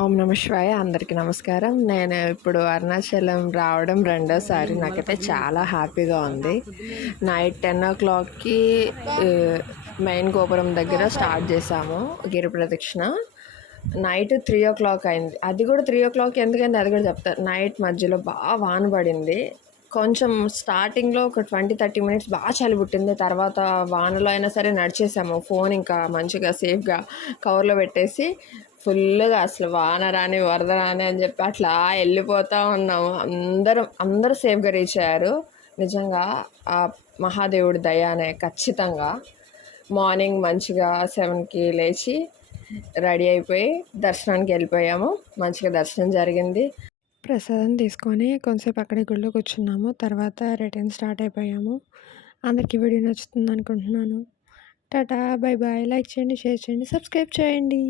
ఓం నమ శివాయ. అందరికీ నమస్కారం. నేను ఇప్పుడు అరుణాచలం రావడం రెండోసారి. నాకైతే చాలా హ్యాపీగా ఉంది. నైట్ 10:00కి మెయిన్ గోపురం దగ్గర స్టార్ట్ చేసాము గిరి ప్రదక్షిణ. నైట్ 3:00 అయింది. అది కూడా 3:00 ఎందుకైంది అది కూడా చెప్తాను. నైట్ మధ్యలో బాగా వాన పడింది. కొంచెం స్టార్టింగ్లో ఒక 20-30 మినిట్స్ బాగా చలి పుట్టింది. తర్వాత వానలో అయినా సరే నడిచేసాము. ఫోన్ ఇంకా మంచిగా సేఫ్గా కవర్లో పెట్టేసి ఫుల్గా అసలు వాన రాని వరద రాని అని చెప్పి అట్లా వెళ్ళిపోతూ ఉన్నాము. అందరూ సేఫ్గా రీచ్ అయ్యారు. నిజంగా ఆ మహాదేవుడి దయానే ఖచ్చితంగా. మార్నింగ్ మంచిగా 7కి లేచి రెడీ అయిపోయి దర్శనానికి వెళ్ళిపోయాము. మంచిగా దర్శనం జరిగింది. ప్రసాదం తీసుకొని కొంతసేపు అక్కడే గుళ్ళో కూర్చున్నాము. తర్వాత రిటర్న్ స్టార్ట్ అయిపోయాము. అందరికీ వీడియో నచ్చుతుంది అనుకుంటున్నాను. Tata, bye bye. లైక్ చేయండి, షేర్ చేయండి, సబ్స్క్రైబ్ చేయండి.